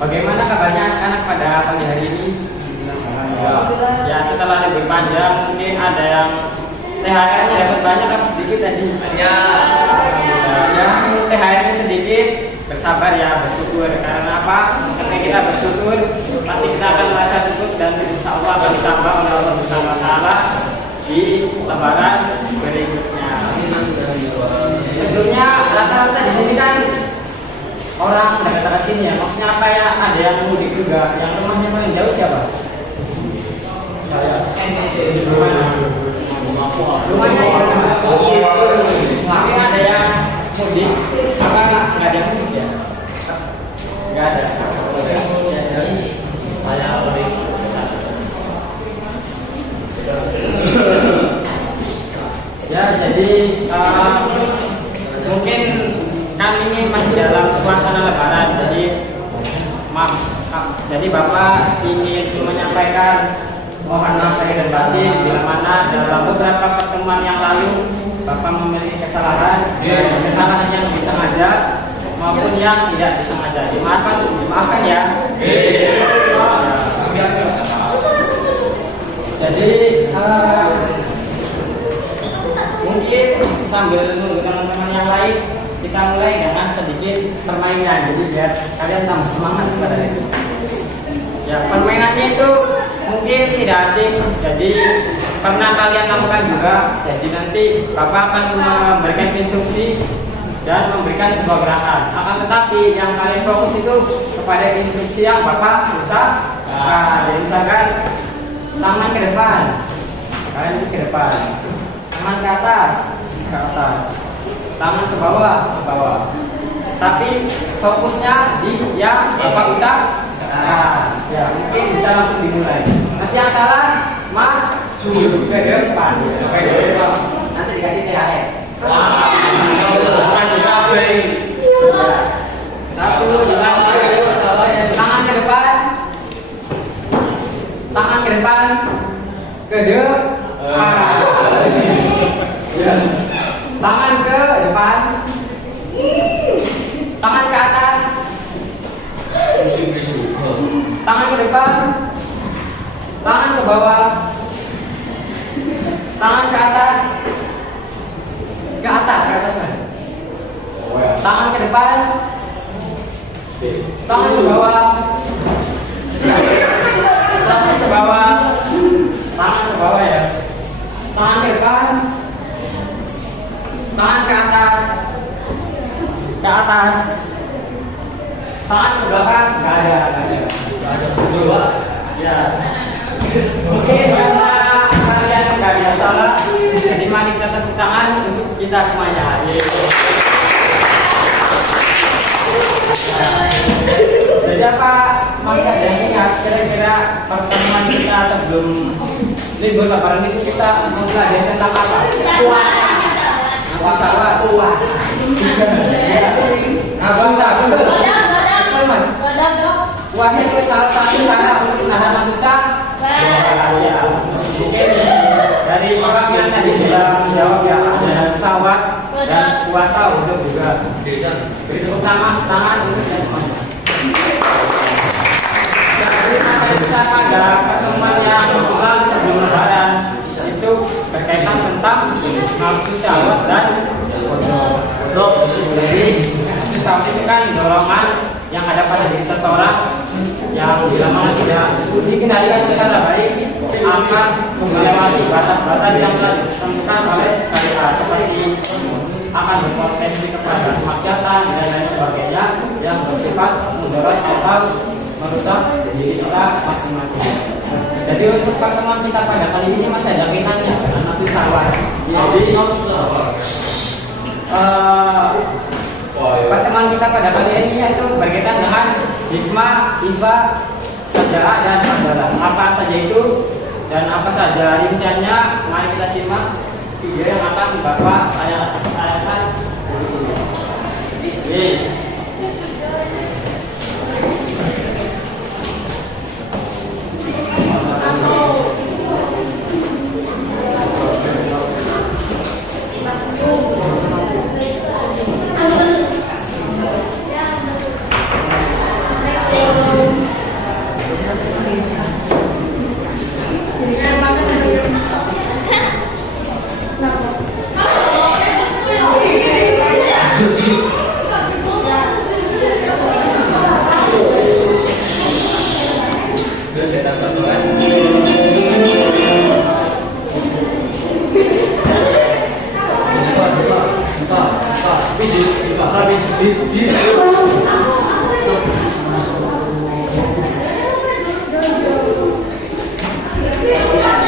Bagaimana kabarnya anak-anak pada pagi hari ini? Ya setelah libur panjang mungkin ada yang THR-nya dapat banyak apa sedikit tadi? Ya. Yang THR-nya sedikit, bersabar ya, bersyukur. Karena apa? Ketika kita bersyukur, pasti kita akan merasa cukup dan insya Allah akan ditambah oleh Allah Subhanahu Wa Taala di lebaran berikutnya. Sebelumnya rata-rata di sini kan orang dekat-dekat sini ya. Maksudnya apa ya? Ada yang mudik juga. Yang rumahnya paling jauh siapa? Saya. Rumahnya di mana? Tapi ada yang mudik. Apa nggak ada mudik ya? Nggak ada. Jadi Saya lebih. ya jadi mungkin kan ini masih dalam suasana lebaran. Jadi maaf, jadi Bapak ingin menyampaikan mohon maaf lahir dan batin bila mana dalam beberapa pertemuan yang lalu Bapak memiliki kesalahan yang disengaja maupun yang tidak disengaja. Dimaafkan ya. Jadi mungkin sambil menunggu teman-teman yang lain, kita mulai dengan sedikit permainan. Jadi biar kalian tambah semangat pada itu. Ya, permainannya itu mungkin tidak asing. Jadi pernah kalian lakukan juga. Jadi nanti Bapak akan memberikan instruksi dan memberikan sebuah gerakan. Akan tetapi yang kalian fokus itu kepada instruksi yang Bapak ucapkan. Jadi misalkan tangan ke depan, kalian ke depan. Tangan ke atas, tangan ke bawah. Tapi fokusnya di yang Bapak ucap. Ya mungkin bisa langsung dimulai. Nanti yang salah maju ke depan. Nanti dikasih THR. Satu, dua, tangan ke depan, tangan ke depan, ke depan. Tangan ke depan, tangan ke atas, tangan ke depan, tangan ke bawah, tangan ke atas mas. Tangan ke depan, tangan ke bawah, tangan ke bawah, tangan ke bawah ya. Tangan ke depan, tangan ke atas, tangan ke belakang, nggak ada. Coba. Ya. Mungkin karena kalian nggak biasa lah, jadi mari kita tepuk tangan untuk kita semuanya. Jadi apa masih ada yang ingat kira-kira pertemuan kita sebelum libur lebaran itu kita mempelajari tentang apa? Puasa. Puasa itu salah satu cara untuk menahan susah. Mungkin dari orang yang tadi sudah menjawab ya, ada pesawat dan puasa untuk juga. Beri tepuk tangan untuk kita semuanya. Jadi saya pada pertemuan yang berulang sebelum lebaran itu berkaitan tentang nafsu syahwat dan kodok. Jadi nafsu syahwat itu kan dorongan yang ada pada diri seseorang yang bila mana tidak dikendalikan secara baik akan melewati batas-batas yang telah ditentukan oleh syariat, seperti akan berpotensi kepada kemaksiatan dan lain sebagainya yang bersifat mudarat atau merusak diri kita masing-masing. Jadi untuk pertemuan kita pada kali ini masih ada kaitannya dengan nafsu syahwat. Jadi pertemuan kita pada kali ini yaitu berkaitan dengan hikmah, sifat, sejarah dan fadilah. Apa saja itu dan apa saja rinciannya? Mari kita simak video yang akan Bapak saya tanyakan. Udah saya tangkap tuh kan. Buka.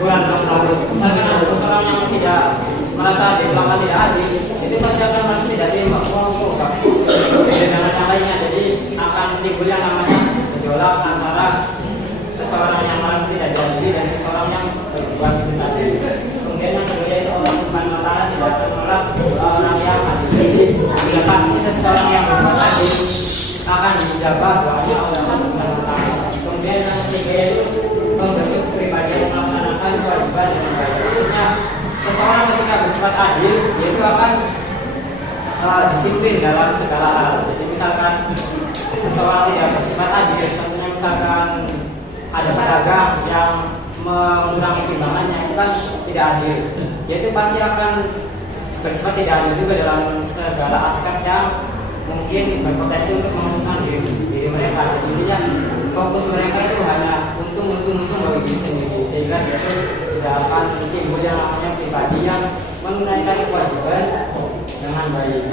bulan yang lalu. Misalkan ada seseorang yang tidak merasa diperlakukan tidak adil, itu pasti akan merasa tidak terima uang dengan yang lainnya. Jadi akan timbul yang namanya gejolak antara seseorang yang merasa tidak diadili dan seseorang yang berbuat itu tadi. Kemudian yang kedua itu Allah Subhanahu wa Ta'ala tidak menolak orang yang adil. Bila pasti seseorang yang berbuat adil akan dijabah doanya oleh Allah Subhanahu wa Ta'ala. Kemudian yang ketiga itu membentuk kepribadian melaksanakan kewajiban dengan baik. Maksudnya seseorang ketika bersifat adil, dia itu akan disiplin dalam segala hal. Jadi misalkan seseorang tidak bersifat adil, contohnya misalkan ada pedagang yang mengurangi timbangannya, itu kan tidak adil. Dia itu pasti akan bersifat tidak adil juga dalam segala aspek yang mungkin berpotensi untuk menghasilkan diri mereka. Jadinya fokus mereka itu hanya untung bagi diri sendiri, sehingga dia itu tidak akan timbul yang namanya pribadi yang menunaikan kewajiban dengan baik.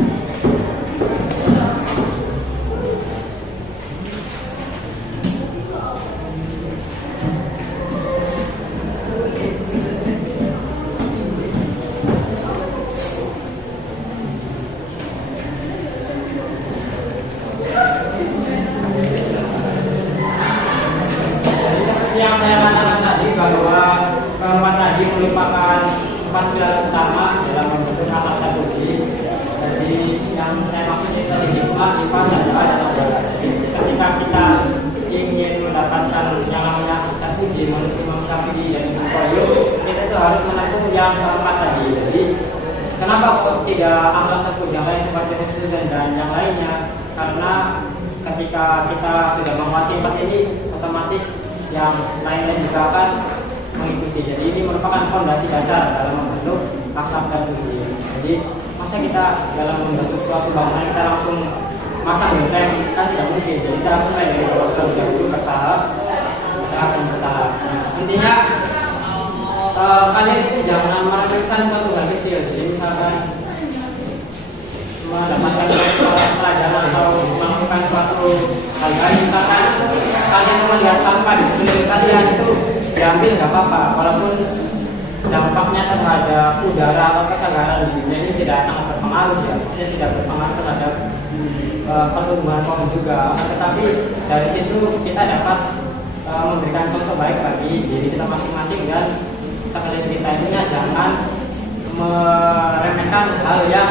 Yang saya katakan tadi bahwa keempat tadi merupakan empat pilar utama dalam membentuk akhlak terpuji. Jadi yang saya maksud itu tadi hikmah, sifat, syariat, dan adalah. Jadi ketika kita ingin mendapatkan yang namanya terpuji menurut Imam Syafi'i dan Ibnu Qayyim, kita itu harus menempuh yang keempat tadi. Jadi kenapa kok tidak akhlak terpuji yang lain seperti husnuzan dan yang lainnya? Karena ketika kita sudah menguasai empat ini, otomatis yang lain-lain juga akan mengikuti. Jadi ini merupakan fondasi dasar dalam membentuk akhlak terpuji. Jadi masa kita dalam membentuk suatu bangunan kita langsung masang genteng, kan tidak mungkin. Jadi kita harus mulai dari bawah terlebih dahulu bertahap, bertahap. Intinya kalian itu jangan meremehkan suatu hal kecil. Jadi misalkan mendapatkan pelajaran atau melakukan suatu hal lain, misalkan kalian melihat sampah di sekeliling kalian itu diambil nggak apa-apa, walaupun dampaknya terhadap udara atau kesegaran di dunia ini tidak sangat berpengaruh ya, ini tidak berpengaruh terhadap pertumbuhan pohon juga, tetapi dari situ kita dapat memberikan contoh baik bagi diri kita masing-masing dan sekalian kita ini jangan meremehkan hal yang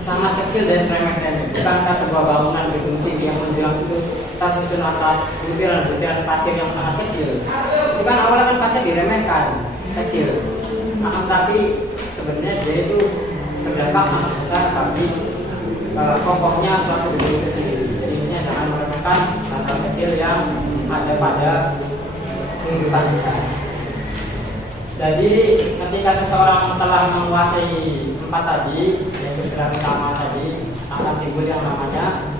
sangat kecil dan remeh-remeh. Bukankah sebuah bangunan gedung tinggi yang menjulang itu kita susun atas butiran-butiran pasir yang sangat kecil? Itu kan awalnya kan pasir diremehkan, kecil. Nah, tapi sebenarnya dia itu berdampak sangat besar bagi kokohnya suatu gedung itu sendiri. Jadi ini jangan meremehkan hal kecil yang ada pada kehidupan kita. Jadi ketika seseorang telah menguasai empat tadi, yaitu pilar utama tadi, akan timbul yang namanya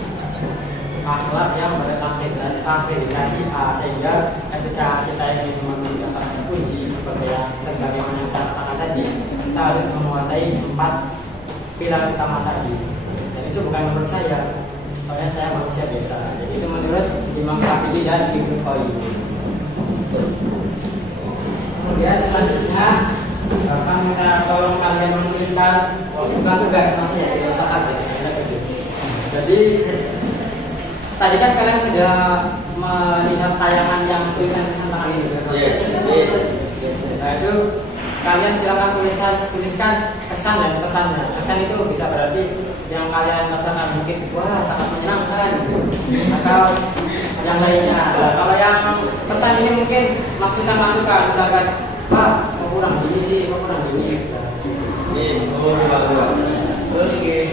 akhlak yang berakreditasi A, sehingga ketika kita ingin menggunakan terpuji seperti yang sebagaimana saya katakan tadi, kita harus menguasai empat pilar utama tadi. Dan itu bukan menurut saya, soalnya saya manusia biasa. Jadi itu menurut Imam Syafi'i dan Ibnu Qayyim. Kemudian selanjutnya akan kita tolong kalian menuliskan bukan tugas nanti ya, tidak saat ya. Jadi tadi kan kalian sudah melihat tayangan yang tulisan-tulisan tangan ini. Yes. Nah itu kalian silakan tuliskan kesan dan pesannya. Kesan itu bisa berarti yang kalian rasakan mungkin wah sangat menyenangkan gitu, atau yang lainnya. Nah, kalau yang pesan ini mungkin maksudnya masukan, misalkan Pak mau kurang gini sih, mau kurang gini. Ini mau berubah. Oke.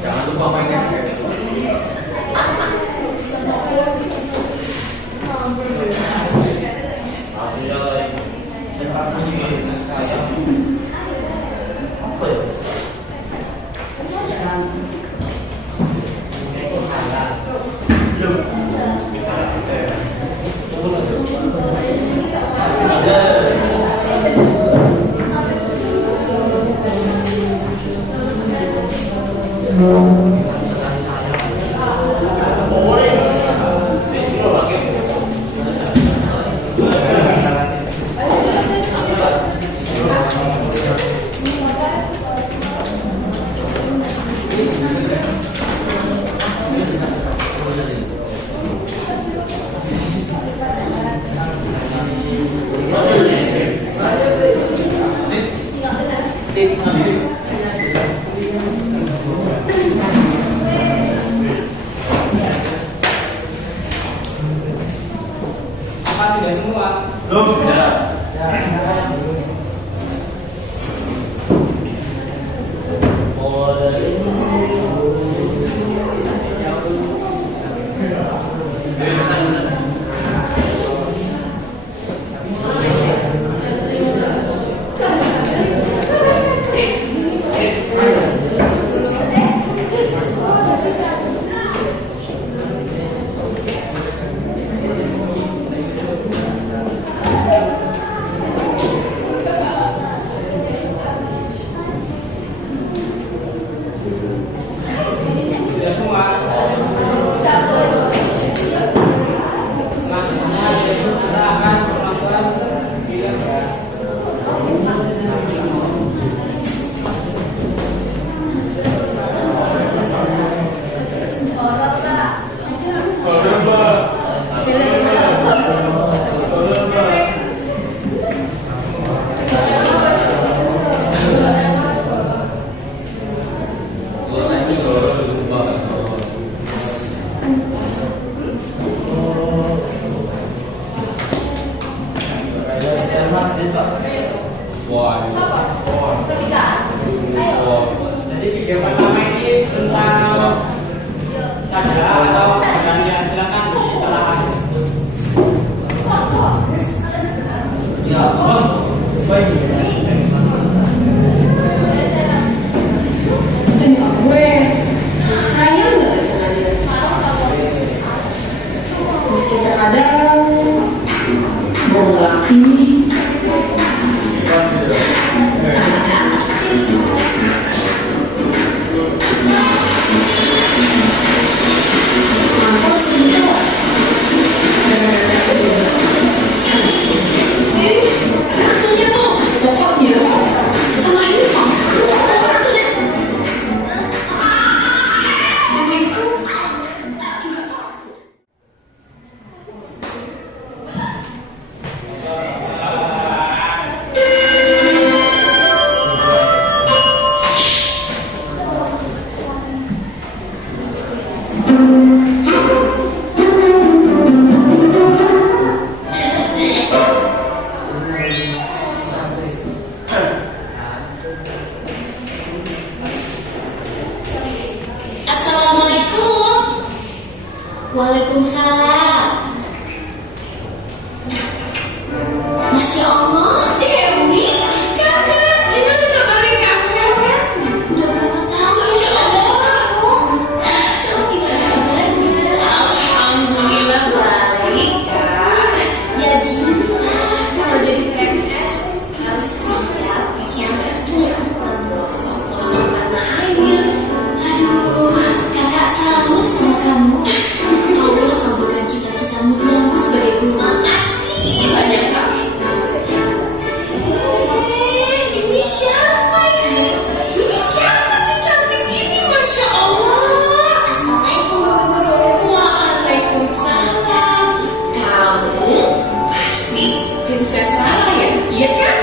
Jangan lupa mainnya guys. Apa sudah semua? Belum. Ya. Jadi video pertama ini tentang saudara atau saudaranya, silakan ditelaah. Ya, baik. Gue sayang banget sama dia. Meski terkadang gue ngelakuin mantap sih itu. Rasanya tuh pokoknya sama ini kok. Sama itu juga takut. Assalamualaikum. Waalaikumsalam. Masya Allah, Dewi, kakak, gimana kabarnya kak? Sehat kan? Udah berapa tahun ya ada kamu? Kamu gimana kabarnya? Alhamdulillah baik kak. Ya gimana? Kalau jadi PNS harus siap pelosok-pelosok tanah air. Aduh, kakak salut sama kamu. Allah kabulkan cita-citamu kamu sebagai guru. Makasih banyak kak. Ini siapa ya? Ini siapa sih cantik ini? Masya Allah. Assalamualaikum guru. Waalaikumsalam. Kamu pasti Princess Rara ya? Iya kan?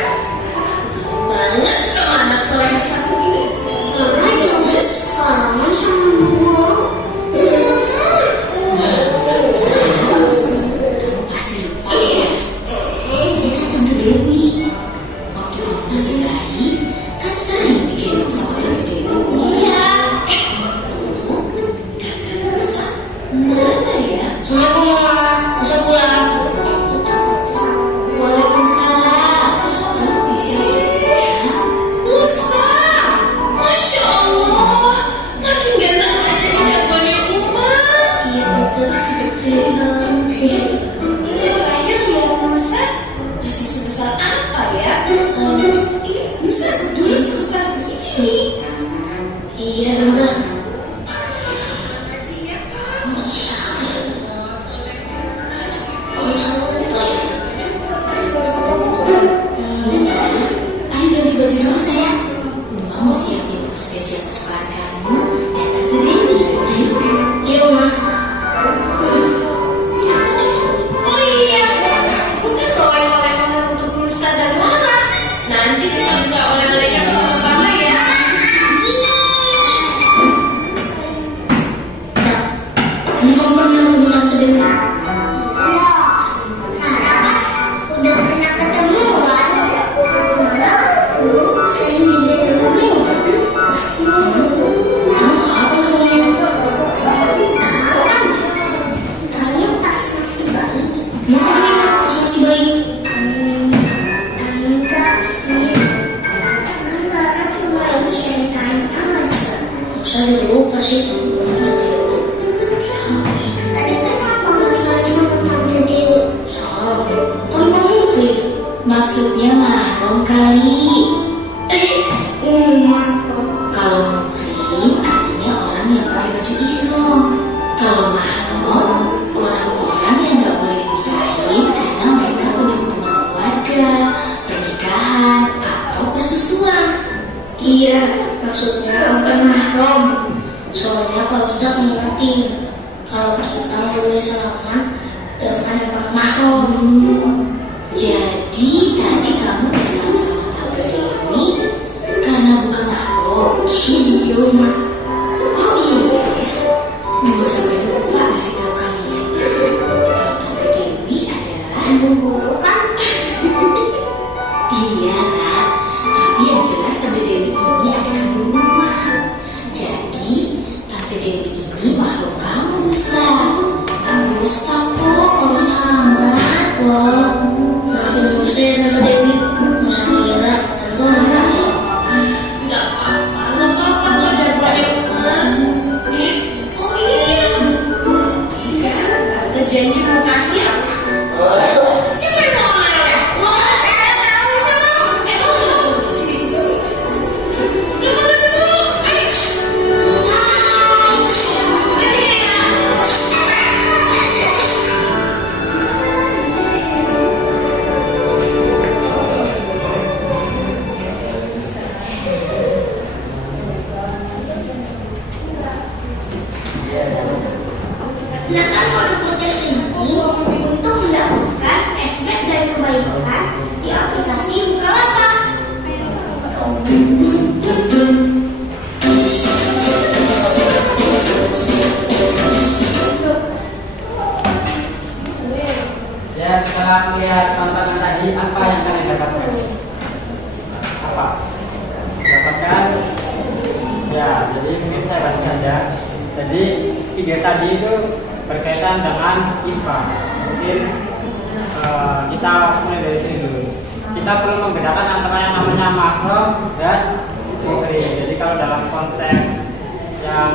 Aku kangen banget sama anak soleh satu ini. Mama juga salaman sama bu guru. Pasti lupa. Iya. Ini kan Tante Dewi. Waktu kamu masih bayi, kan sering digendong sama Tante Dewi. Iya. Kakak Musa mana ya? Assalamualaikum, Musa pulang. Waalaikumsalam. Musa, Masya Allah, makin ganteng aja di jagoannya Uma. Iya betul. Iya terakhir lihat Musa masih sebesar apa ya? Ini Musa dulu sebesar ini. Iya tante. Iya kan? Masya Allah. Kamu selalu lupa ya? Musa, ayo ganti baju dulu sayang. Mama mau siapin menu spesial kesukaan kamu dan Tante Dewi. Ayo. Iya, Mama. Oh iya, aku kan bawain oleh-oleh untuk Musa dan Lara. Nanti kita buka oleh-olehnya bersama-sama ya. Kamu pernah ketemu Tante Dewi? Udah pernah ketemu kan? Malah lu sering digendongin. Apa ketemunya? Kapan? Kayaknya pas masih bayi. Makanya pas masih bayi. Enggak sih. Kan Lara cuma lagi ceritain aja. Masa dia lupa sih Tante Dewi. Tadi kenapa masalah sama Tante Dewi? Salah. Kan kamu lupa. Maksudnya mahram kali. Kalau muhrim artinya orang yang pakai baju ihram. Kalau mahram orang-orang yang nggak boleh dinikahin karena mereka punya hubungan keluarga, pernikahan atau persusuan. Iya, maksudnya bukan mahram. Soalnya Pak Ustadz ngingetin kalau kita nggak boleh salaman dengan yang bukan mahram. Jadi tadi kamu bersama sama Tante Dewi karena bukan mahram. Iya, Ma. Oh iya, Mama sampai lupa kasih tahu kalian. Kalau Tante Dewi adalah Bu guru kan? Iya lah, tapi yang jelas Tante Dewi ini adik kandung Mama. Jadi Tante Dewi ini makhluk kamu, Nusa. Gak dosa kok kalau sama. Wah, maafin Nusa ya Tante Dewi. Nusa kira Tante marah ya. Gak apa-apa ngajar banyak Mama. Oh iya, iya, Tante janji mau kasih apa? Siapa yang mau oleh-oleh? Wah, saya mau, saya mau. Tunggu. Sini. Tunggu. Gunakan kode voucher ini untuk mendapatkan cashback dan kebaikan di aplikasi Bukalapak. Ya, setelah melihat tontonan tadi, apa yang kalian dapatkan? Apa? Dapatkan? Ya, jadi mungkin saya bantu saja. Jadi video tadi itu berkaitan dengan IFA. Mungkin kita mulai dari sini dulu. Kita perlu membedakan antara yang namanya makro dan mikro. Jadi kalau dalam konteks yang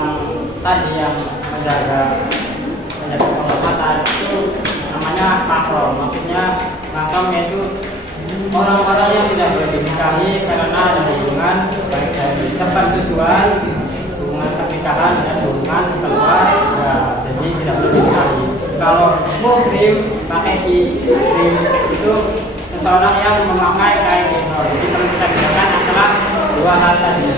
tadi yang menjaga penghormatan itu namanya makro. Maksudnya makro itu orang-orang yang tidak boleh dinikahi karena ada hubungan baik dari sepersusuan, hubungan pernikahan dan hubungan keluarga, jadi tidak boleh dinikahi. Kalau muhrim pakai ihrim itu seseorang yang memakai kain ihram. Jadi perlu kita bedakan antara dua hal tadi.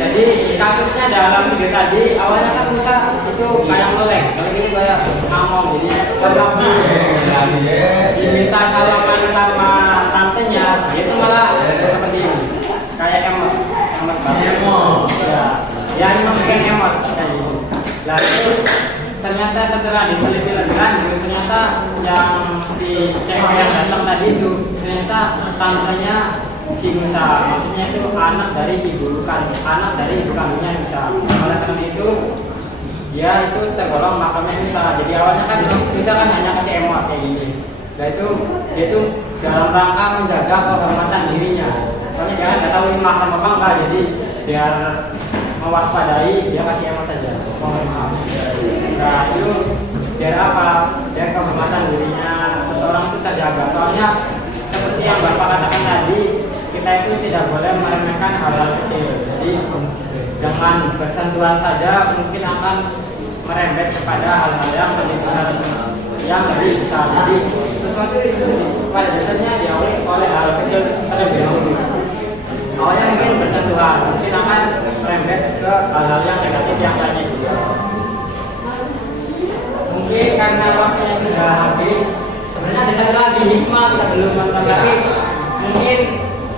Jadi kasusnya dalam video tadi awalnya kan Musa itu kayak melek, kalau ini kayak ngomong, jadi pas diminta salaman sama tantenya, itu malah seperti ini, kayak emot banget. Ya ini maksudnya emot kayak gitu. Lalu ternyata setelah diteliti lebih lanjut, ternyata yang si cewek yang datang tadi itu ternyata tantenya si Musa, maksudnya itu anak dari ibu kandungnya Musa. Oleh karena itu dia itu tergolong makamnya Musa. Jadi awalnya kan Musa kan hanya kasih emot kayak gini. Nah itu dia itu dalam rangka menjaga kehormatan dirinya. Soalnya dia nggak tahu ini makam apa enggak, jadi biar mewaspadai dia kasih emot saja. Mohon maaf. Nah itu biar apa? Biar kehormatan dirinya seseorang itu terjaga. Soalnya seperti yang Bapak katakan tadi, kita itu tidak boleh meremehkan hal-hal kecil. Jadi dengan bersentuhan saja mungkin akan merembet kepada hal-hal yang lebih besar, Jadi sesuatu itu pada dasarnya diawali oleh hal kecil terlebih dahulu. Awalnya mungkin bersentuhan, mungkin akan merembet ke hal-hal yang negatif yang lainnya juga. Mungkin karena waktunya sudah habis, sebenarnya ada satu lagi hikmah kita belum nonton, tapi mungkin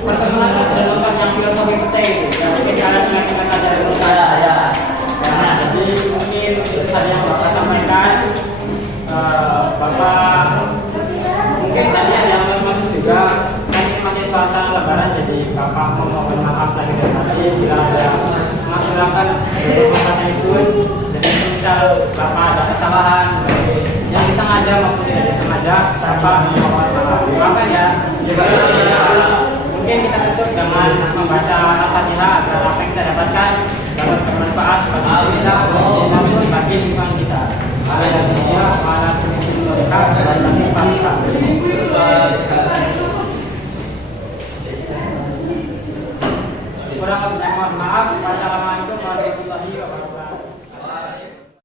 pertemuan kita sudah nonton yang filosofi percaya itu. Jadi kalian mengakibat saja dulu saya. Nah, jadi mungkin saja yang Bapak sampaikan, Bapak mungkin tadi ada yang masuk juga. Kan ini masih suasana Lebaran, jadi Bapak mohon maaf lagi dan lagi bila ada mengatakan masalah itu. Jadi misal Bapak ada kesalahan yang disengaja maupun tidak disengaja, Bapak mohon maaf. Maafkan ya. Mungkin kita tutup dengan membaca Al-Fatihah agar